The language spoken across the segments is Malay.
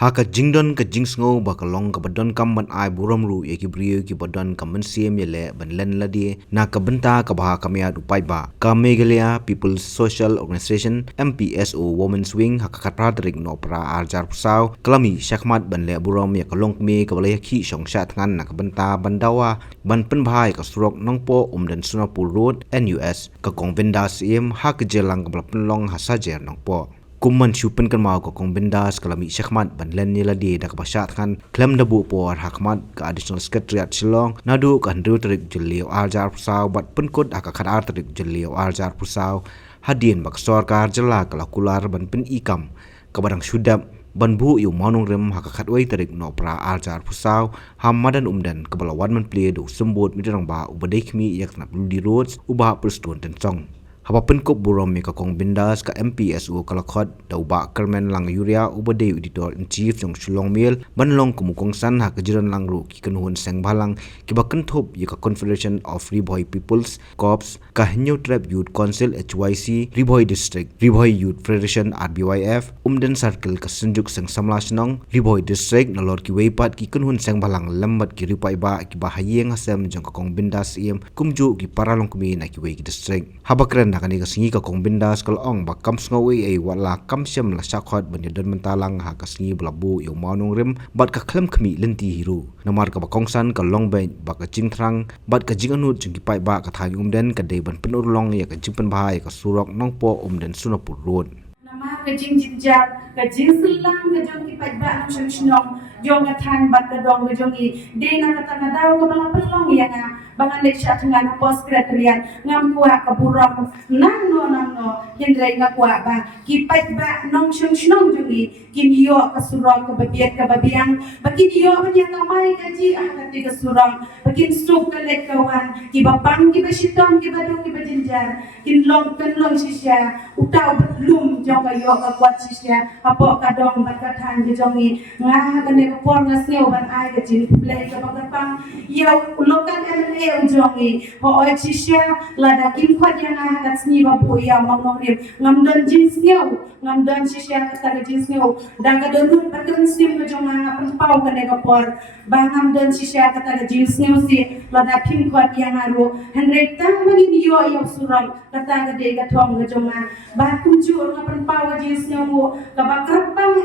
Haka jingdon ka jingsngo ba kalong ka badon kam ban ai buram ru ye ki brio ki badon kam ban siem ye le ban len la di na ka benta ka ba kamya upai ba ka Meghalaya People's Social Organization MPSO Women's Wing haka katradrik no pra arjar pusau klami syakmat ban le buram ye kalong me ka balaya ki shong shat ngan na ka benta bandawa ban pen bhai ka surok nongpo dan Sunapur Road NUS ka kong benda siem haka jelang ka balong hasajer nongpo Kuman syupen kan mau ko kong bendas kalami syakmat ban len ni ladi dak pasyat kan klem dabu por hakmat ka additional secretariat Shillong nadu kan ru trik jelio aljar pusau bat penkut akakar trik jelio aljar pusau hadien bak sorkar jela kalakular ban pen ikam kabarang syudap ban bu yu manung rem hakakat wai trik no pra aljar pusau hamadan umdan kebalawan man play do sembut midrang ba ubadek mi yak na di roads ubah perstun tensong Haba penkop burom ka kong bindas ka MPSU kalakot dauba kermen lang yuria ubade editor in chief jong Shillong Mil banlong kumukong san ha kajiran lang ru ki kenhun seng balang ki ba kentop ka Confederation of Riboy People's Corps ka New Trap Youth Council HYC Riboy District Riboy Youth Federation RBYF umden circle ka senjuk seng samlas nong Riboy District nalor ki weipat ki kenhun seng balang lambat ki ripai ba ki ba hayeng asem jong ka kong bindas iem kumju ki paralong kumi na ki wei ki district haba kren kani kasingi ka kong bindas kalong ba kam sngawi ai wala kam syam la sakhot banyadan mentalang ha kasingi blabu yo maunung rim bat ka klem khmi lenti hiru namar ka ba kongsan ka long bai ba ka jingthrang bat ka jinganut jingki pai ba ka thang umden ka dei ban penur long ya ka jingpen bhai ka surok nongpo umden Sunapur Road nama ka jingjinjat ka jingselang ka jong ki pai ba nong shnong jong ka than bat ka dong ka jong i de na ka tanga daw ka bala pelong ya nga bangan le sha tanga post secretariat ngam kuwa ka burok nang no hindrai nga kuwa ba ki pai ba nong shnong jong i kin yo ka surok ka babiat ka babiang bakin yo nya ka mai ka ji ka ti ka surok bakin sup ka lek kawan ki bapang ki ba shitong ki ba dong ki ba jinjar kin long shisha utaw lum jong ka yo ka kwat shisha apo ka dong bat ka than ki jong i nga ka ne ka por nga snew ban ai ka jin play ka ba pang yo local MLA jong i ho oi shisha lada kin kwat yang nga ka sni ba po ya mong nong rim ngam don jin snew ngam don shisha ka ta jin snew dan ka don ba don snew ka jong nga pan pau ka ne ka por ba ngam don shisha ka ta jin snew si lada kin kwat yang nga ro henry tang mangin yo surang ka ta ka de ka thong ka jong nga ba kum ju nga pan pau ka jin snew mo ka ba krapang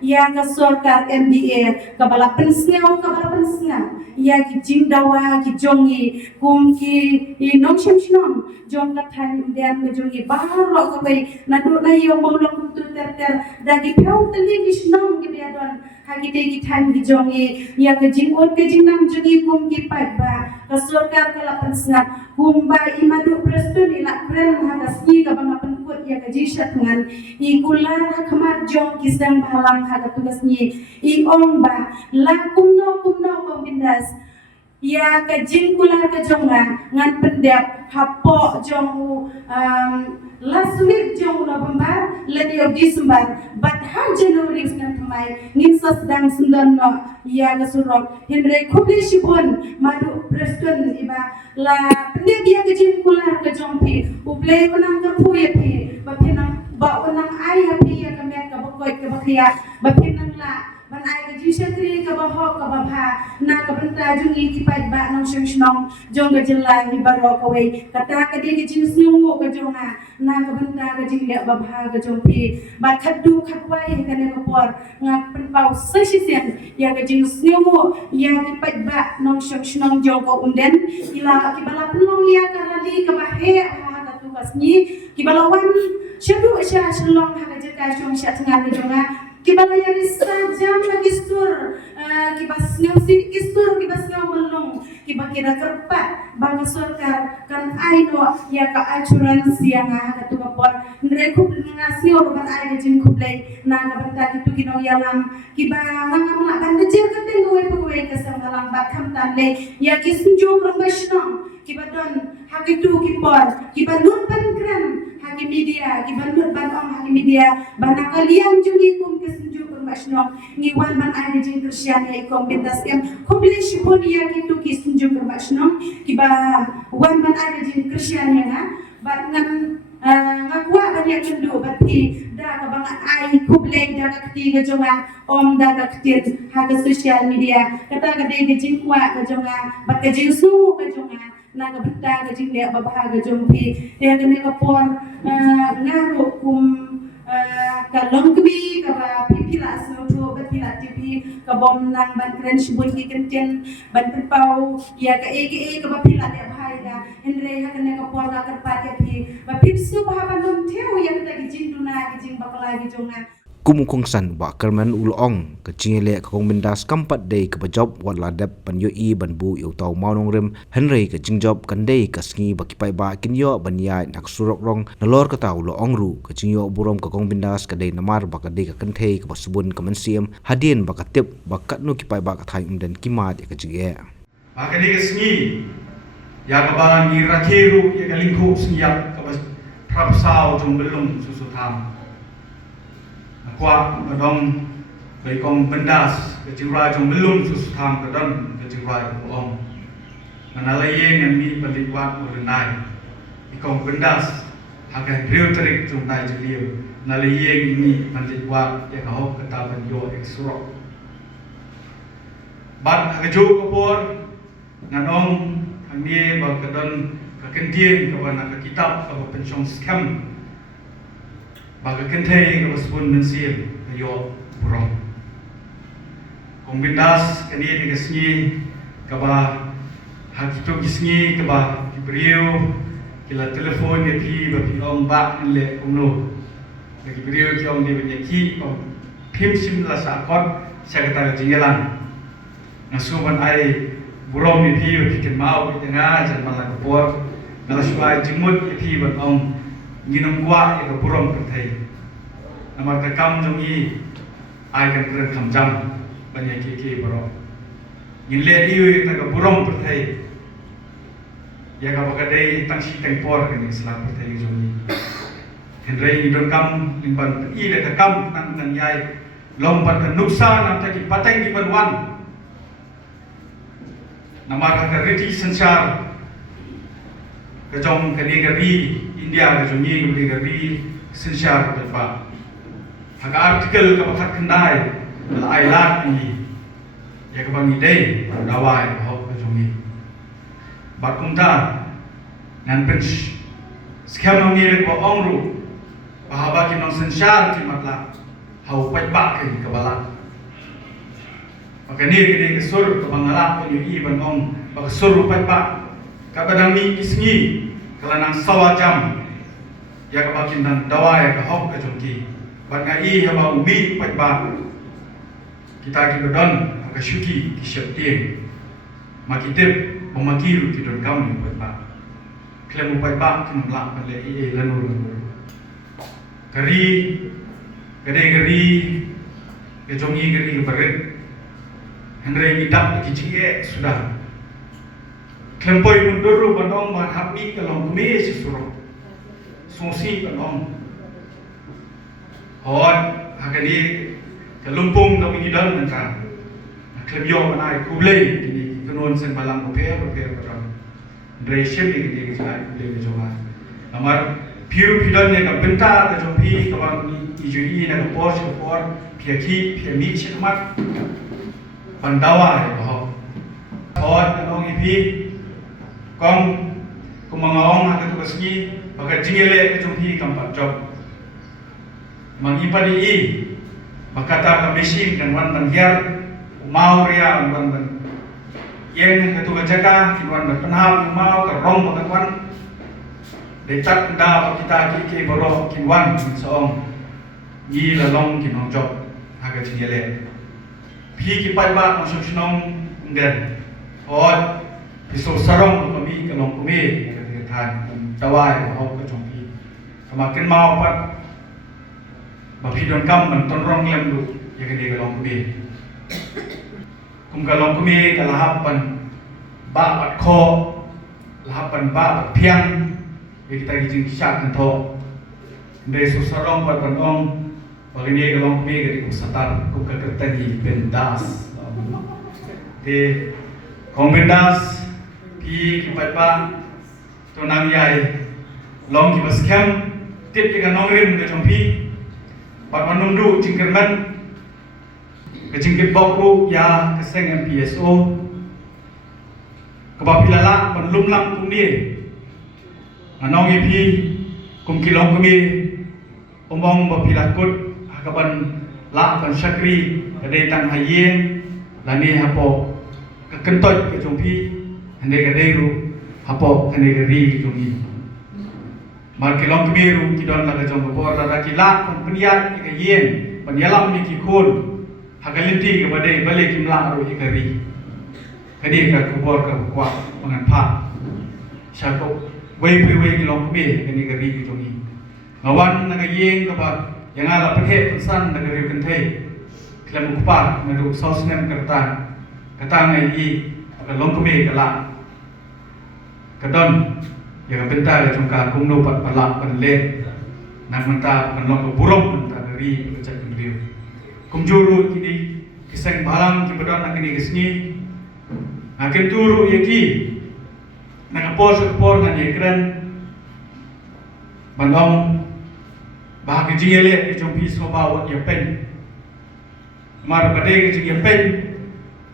ya ka sorkar MDA ka bala pensnew ya ki jingdawa ki jongi kum ki nong shnong jong ka than den ka jongi bahar ro ka bai na do na yo mo long tu ter da ki phau tali ki shnong ki biadon ha ki te ki than ki jongi ya ka jingot ka jingnam jongi kum ki pai ba ka sorkar ka la pensngat kum ba imadu prestun ila kren ha ka sni ka bang pen kut ya ka jishat ngan I kular ha khamar jong ki sang balang ha ka tugas ni I ong ba la kumno kong bindas ya ka jing kular ka jonga ngan pendap hapo jong last week jong November lady of December but how January ngan thamai ngin sas dang sundan no ya ka surok henry khubli shibon madu preston iba la pendap ya ka jing kular ka jong pi uble unang ka puye pi ba pinang ba unang ay pi ya ka met ka bakoy ka bakya ba pinang la ban ai ka jisha kri ka ba ho ka ba bha na ka banta jungi ki pai ba nong shnong jong ga jilla ni baro ka wei kata ka de ki jin snu ka jonga na ka banta ka jing le ba bha ga jong pi ba khaddu khatwai ka ne ka por nga pen pau sashi sen ya ka jing snu ya ki pai ba nong shnong jong ko unden ila ki bala penong ya ka rali ka ba he ha ka tu kas ni ki bala wan shadu sha shlong ha ka jaka shong sha tnga ni jonga kibala yari sajam na kistur kibas nyaw si kistur kibas nyaw malong kibakira kerpat banga sorkar kan aino ya ka assurance yang nga ka tukapor ndre kup nga siyo kan ai jin kuplay na nga banta kitu kinong yalang kiba nga mga kan jir ka den gowe pagwe ka sa malang bakham tanle ya kisinjo professional kiba don hakitu kipor kiba nun pankran haki media kiba nun ban haki media banakalian jungi kum Mashnong ngiwan man ay jing Christian ay kombentas em kombinasi pun ya gitu kisunjuk bermashnong kiba wan man ay jing Christian ya nga bat ngan ngakuat banyak kendu berarti dah ke bangat ai kubleng dah ke ketiga jonga om dah ke ketir haga sosial media kata ke dia ke jingwa ke jonga bat ke jingsu ke jonga na ke beta ke jing dia babah ke jompi dia ke ne ke por ngaru kum ka longkbi ka pipila asno tu pipila TV ka bom nang ban kren shibun ki kenten ban pau ya ka ege ka pipila dia bhai da endre ha ne ka por ka pa ke pi ba pipsu ba ban dom teu ya ka ki jin duna ki jin bakala ki jonga kumukong san ba kerman ulong ke chingele ka kong bindas kampat dei ka job wat la dep ban yo I ban bu yo tau maunong rem henry ka jing job kan dei ka sngi ba ki pai ba kin yo ban ya nak surok rong nalor ka tau lo ong ru ka jing yo burom ka kong bindas ka dei namar ba ka dei ka kan thei ka basubun ka man siam hadien ba ka tip ba ka no ki pai ba ka thai den ki ma de ka jige ba ka dei ka sngi ya ka ba ni rakeru ya ka lingku sngi ya ka ba prap sao jong belum susu tham qua dong bei kong bendas ke jingrai jong belum sus tham ke dan ke jingrai ko om manala ye ngan mi balik wat ko nai kong bendas haga real trik jong nai jeliu nala ye mi balik wat ya ka hok kata ban yo eksro bat haga jo ko por ngan om angni ba ke dan ka kentien ka ban ka kitab ka pension scam baga kentei ka basbun mensil yo burong kong bindas kani ni kasni ka ba hakito gisni ka ba kibriyo kila telefon ya ti ba pi ong ba le umno ka kibriyo ki ong ni ba ki ong phim sim la sa kot sa ka ta jingelan ngasuman ai burong ni pi ba ken mau ki nga jan mala ka por ngala shwai jimut ki pi ba ong nginam kwa ka burong ka thai namar ka kam jong I ai kan kren kham jam banya ke bro ngin le I ta ka burong ka thai ya ka ba ka dei tang si tang por ka ni slam ka thai jong I henrei ni don kam ling ban I le ka kam nang nang yai long ban ka nuksa nam ta ki patang ki ban wan namar ka reti sansar ka jong ka ni ga ri India ka jong ni ga ri sansar ka ba haga artikel ka bakat kendai la ailat ni ya ka bangi dei dawai ho ka jongi bat kumta nan pen scam ni le ko ongru bahaba ki non sensyar ki matla hau pat ba ka ka bala maka ni ke ke sur ka bangala ko ni ban ong ba sur pat ba ka badang ni kisngi kala nang sawajam ya ka bakin dan dawai ka ho ka jongi ban I haba umi pat ba kita ki bedon ka syuki ki syaptien makitip pemakiru ki don kam ni pat ba klem pat ba ki namla pan le I lanur kari kade kari ke jongi kari ke berit henre ni dap ki jie sudah klempoi mundur bandong ban hapi kalong me si suro sosi kalong hon hakani kalumpung na mingidan nanta klebyo manai kublei kini kunon sen balang ko pe patram dre shem ni kini sai kublei joma amar piru pidan ne ka benta ka jompi ka bang ni ijui na ka por ka por phiaki phemi chikmat pandawa he ho hon anong ipi kong kumangong ha ka ski baga jingele ka jompi kampat job mangipadi I makata ka mesin kan wan bangyar mau ria wan ban yen ka tu jaka ki wan ban penham mau ka rong ka wan de tak da kita ki boro ki wan song ni la long ki nong job ha ka chingele phi ki pai ba no shok shnong ngen od piso sarong ka mi ka long ku me ka than tawai ka ho ka chong pi kama ken mau pat bapi don kam man ton rong lem lu ya ke dia kalong kumi kum kalong kumi kalahapan ba pat kho lahapan ba pat piang ya kita kijing kisah kan tho de susarong pat bandong bagini kalong kumi ke di satar kum ka kertani bendas te kong bendas pi ki pat ba to nang yai long ki bas kem tiap yang nongrim ke jompi, bat manundu cingkerman, ke cingkit bokru ya keseng MPSO, ke bapilala penlumlang kumie, anong ipi kum kilong kumi, omong bapilakut hakaban la ban syakri kadai tang hayeng, lani hapo kekentot ke jompi, hande kadai ru hapo hande keri jompi. Mar kilong kebiru kidon laga jong kebor laga kila peniat ke yen penyalam ni kikun hakalinti ke badai balik kimlang ro ikari kadi ka kebor ka kwa mangan pa syako wei kilong kebe kani kari ki jongi ngawan naga yen ka ba yang ala pethe pesan naga riu kenthei klam kupa ngadu sausnem kerta kata ngai i ka long kebe kala kadon yang bentar ke jongka kumno pat palak panle nak menta panlok ke burung menta dari pecah beliau kumjuru kini kiseng balang ki bedon nak kini kesni akan turu yaki nak por ngan yekran bandong bah ke jingele ke jompi soba wat yepen mar badai ke jing yepen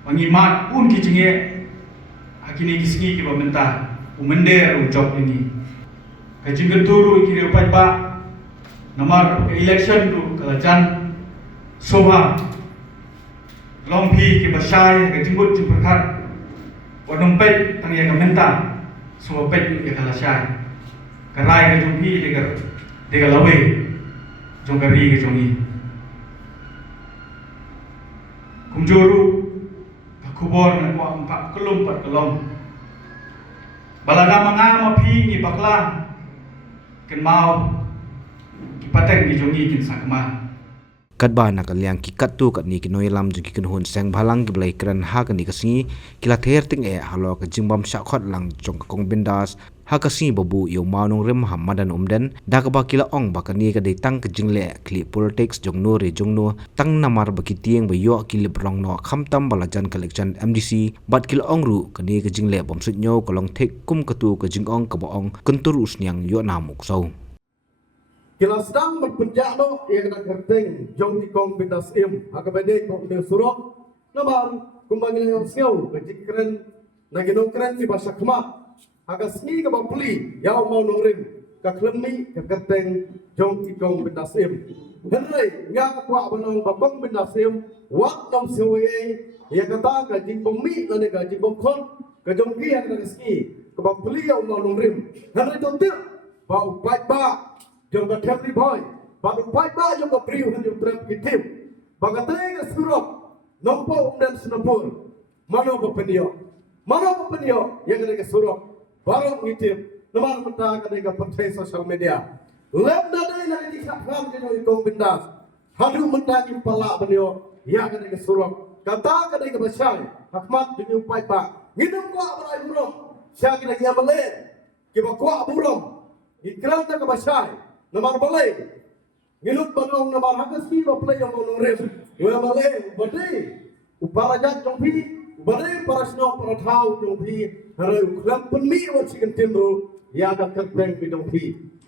mangimat pun ki jinge akini kisni ki bamenta umender ucap ini kajing genturu kiri upai pak nomor election tu kalajan soha lompi ke basai kajing gut jumperkat wadompet tang yang menta soha pet ke kalasai karai ke jumpi de lawe jongari ke jongi kumjuru kubor na kwa empat kelom balada mangama pi ni bakla ken mau ki pateng ni jongi kin sakma Kadba nak liang ki katu kat ni ki noilam ju ki kun hun seng bhalang ki blai kran ha ka ni ka singi kila ther ting e halo ka jingbam sha khot lang chong ka kong bindas ha ka si babu yo maunong rem hamadan umden da ka ba kila ong ba ka ni ka dei tang ka jingle kli politics jong no re jong no tang namar ba ki tieng ba yo ki lip rong no kham tam bala jan collection MDC bat kila ong ru ka ni ka jingle bom sut nyo ka long thek kum ka tu ka jing ong ka ba ong kuntur usnyang yo namuk sau Kila sedang berpenjak no ia kena kerteng jong di kong bindas im akabede kong de surok naman kumbang yang sengau kejikren nagino kren di bahasa kemak agak sengi ke bapuli yau mau nongrim ka klemi ka kerteng jong di kong bindas im henry nga kwa banong bakong bindas im wak nom sewe ia kata ka jing pemi lane ka jing bokon ka jong ki yang kena sengi ke bapuli yau mau nongrim henry tontir bau baik ba jom ka temri boy baru pai ba jom ka priu han jom trem kitim bagatay ka surok nompo umdan sinapur mano ka penyo yang ka surok baru kitim naman mata ka ka patay social media lem na dai na di sakram ke no ikong bindas hadu mata ki pala penyo yang ka surok kata ka ka basay hakmat jom pai ba nginum ko abrai burong sya ki na yamale ki ba ko burong ikram ta ka basay namar balai ngilut banong namar hakasi ba play yang monong rem yo balai badai upara jat jongpi badai parasno para thau jongpi hare uklam penmi wa chicken timro ya da kerteng pi jongpi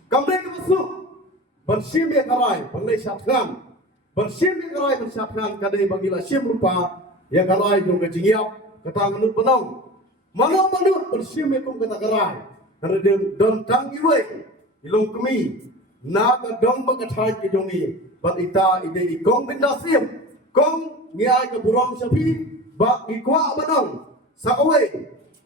kamre ke masuk bansim ya karai panglai satkan bansim ya karai bersatkan kadai bagila sim rupa ya karai jong ke jingiap kata ngut banong manong manut bansim ya kum kata karai hare don tangi we ilung kemi naga dong bagatai ke jongi bat ita ide ikong bindasim kong ngiai ke burong sapi ba ikwa banong sakawe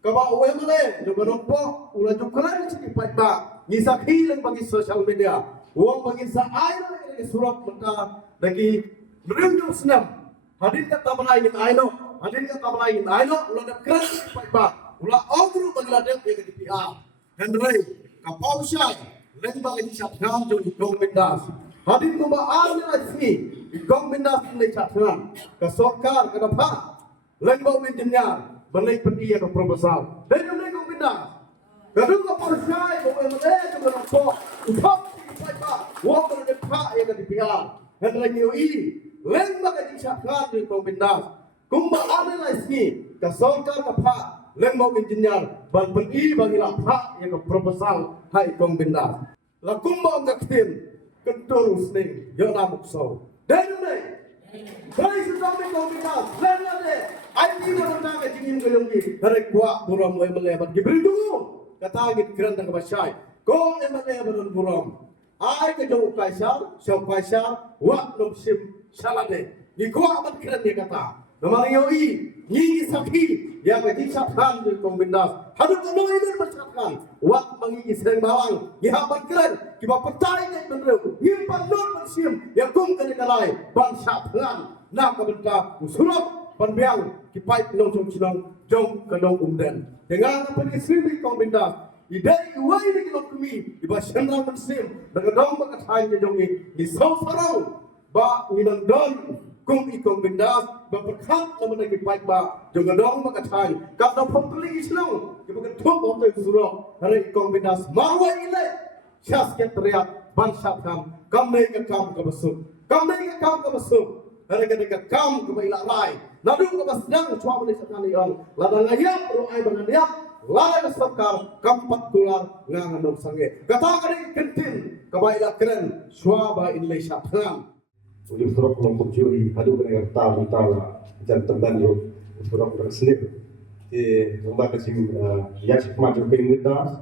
kaba uwe male jo banong po ula jo klan ci pat ba ni sakhi lang bagi social media uang bagi sa air ke surat menta lagi nrung senam hadin ka tabana ingin aino ula dak kran pat ba ula ogru bangladesh ke DPR hendrei kapau syai lembang ini syakram jo ikong bindas hadin kumbaan ni rasmi ikong bindas ni syakram ke sokar ke dapat lembang engineer belai pergi ke proposal dan ni ikong bindas kadung ke persai bo emle ke berapa utak siapa wong ke depan ya ke DPR dan lagi UI lembang ini syakram jo ikong bindas kumbaan ni rasmi ke sokar ke dapat lembang engineer ban pergi bagi lapak ya ke proposal hai ikong bindas la kumba ngaktin kenturus ning yo namuk so denune kai sesame komunitas lenade ai tidak pernah kejingin gelunggi hari kuat buram way melebat gibrindu katagit keranda kabasai kong emane baron buram ai ke jauh kaisar syau kaisar wa nom sim salade di kuat bat keranda kata namang yoi nyi sakhi yang kejisapkan di komunitas hadu kono ini bersatkan wa mangi sereng bawang gihapan keren kiba pertai ke benru nyimpan nur bersim yang kum ke kalai bangsa pengan na kabenta usurok panbiang kipai nong song sinong jong kadong umden dengan penisri komunitas idai uai ni kilok kumi iba sendra bersim dengan dong bakatai ke jongi di sarau ba minang don kum ikong bindas berperkat nama lagi baik ba jangan dong makatai kalau pembeli islam kita ketuk untuk surau hari ikong bindas marwa ile syas teriak bangsa kami ke kam ke besuk kami ke kam ke besuk hari ke kam ke ilak lai nadu ke basdang cuma menisah kali orang ladang ayam ruai bangadiap lai besokar kampat tular nganganong sange kata kali kentin kebaiklah keren suaba inlay syatan Uli surok kelompok juri hadu kena tahu jan temban yo surok bersenip lembaga sim ya maju ke mudas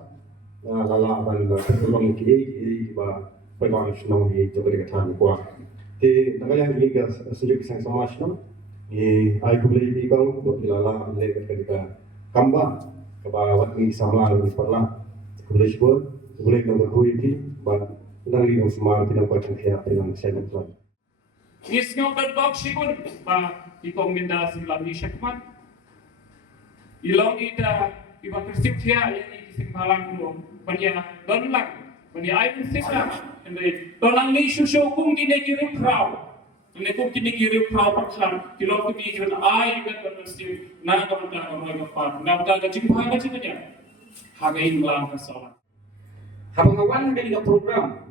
lala ban tolong ki ba pemang snong di coba dikatakan kuah nagaya ini ke sejak sang sama snong ai kubli di bang lala le ketika kamba ke bawah ni sama lebih perlah kubli sebut kubli nomor 2 ini ban nari yang semua tidak boleh kaya dengan saya tuan Isngaw berbak sikun ba ikong minda silang di syakmat ilong ita iba persip siya yang ikising malang mo panya donlang panya ayun sila and donlang ni susyo kung kinigiri praw and kung kinigiri praw paklang ilong kinigiri ay iba persip na kamanda kamagapan na magagajing bahaga siya niya hagayin lang kasawa habang awan dari program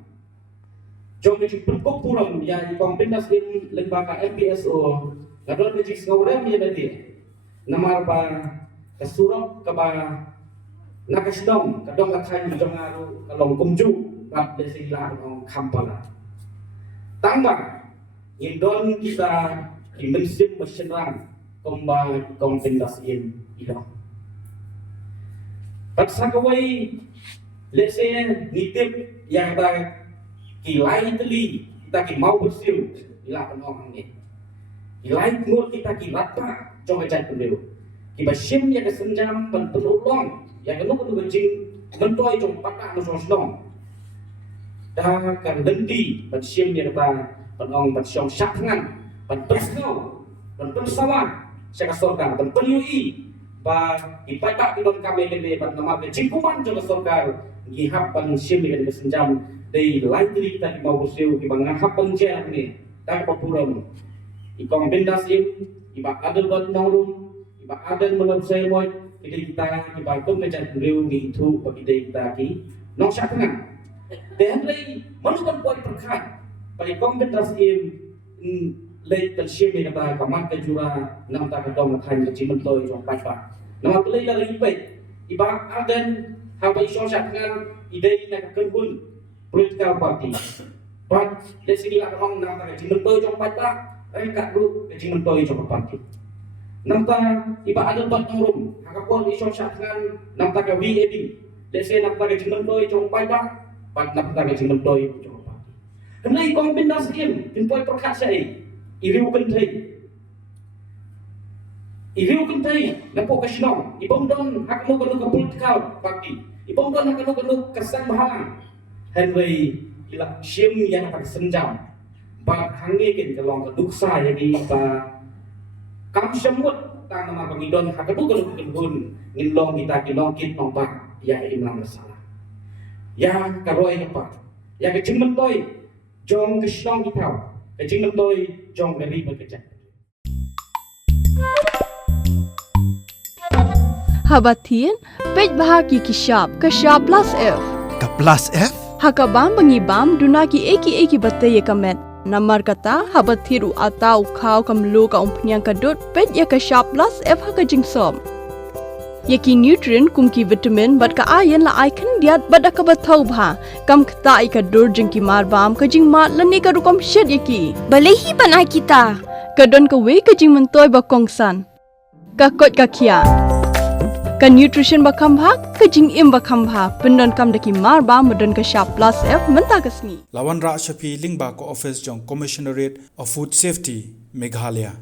jom menuju perkop pulang ya di komunitas ini lembaga MPSO kadang menuju seorang yang ada nama apa kesurok keba nakasdom kadang katanya jangaru kalau kumju kat desilah orang Kampala tambah indon kita dimensi mesenang kembali komunitas ini hilang paksa kawai let's say nitip yang ada kilai teli kita ki mau bersiul ila penong ni kilai ngur kita ki lata coba cai pendeu ki basim ya kesenjam ban penolong ya kenu kenu benjing mentoi jong patah no sosnong dah kan lendi basim ya kata penong ban siong sakngan ban persno ban persawan saya kasorkan ban penyui ba ipata tidon kami lele ban nama jingkuman jong kasorkan gihap ban sim ya kesenjam dari lain kita di bawah siu di bawah ngahap penjara ni tak populam ikong bindas iba adel buat nongrum iba adel melalui saya boy kita iba itu menjadi beliau itu bagi kita ki nong syakna dan lagi manukan poin perkat bagi ikong bindas lay tersiap di kata kamat kejura nam tak kedom mathan kecil mentoi jom paca nama pelai lagi baik iba adel hamba iso syakna ide nak kenbun political party. But dari segi lah orang nampak jimentoi jom patah, mereka dulu jimentoi jom party. Nampak iba ada buat nongrum, hakapun iso syakkan nampak VAB. Dari segi nampak jimentoi jom patah, pat nampak jimentoi jom party. Karena ikong bindas ini, impoi perkat saya, iriu kentai, nampak kesenong, ibang don hakapun kalau ke political party, ibang don hakapun kalau kesan bahalang. Henry ilah sim yang akan senjam bak hangikin kelong keduksa jadi ba kam semut tang nama pangidon hakadu kalau kebun ngilong kita kilongkit nombak ya imam bersalah ya karoy apa ya kecing mentoy jong kesyong kita kecing mentoy jong dari bekerja Habatin pej bahagi kishap plus F Ka plus F Hakabam bangibam dunaki eki batay kamet namar kata habathiru atau kau kamlu ka umpnyang kadut pet ya ka sharp plus F haka jingsom Yaki nutrient kum ki vitamin bat ka iron la ai khan diat bat ka bathau bha kam khta I ka dur jing ki mar bam ka jing mat la ne ka rukom shet yaki Balai hi banai kita. ka don ka we ka jing mentoi ba kongsan ka kot ka kia ka nutrition ba kham bha ka jing im ba kham bha pendon kam daki mar ba madon ka sharp plus f menta ka sni Lawan Ra Shafi Lingba ko office jong Commissionerate of Food Safety Meghalaya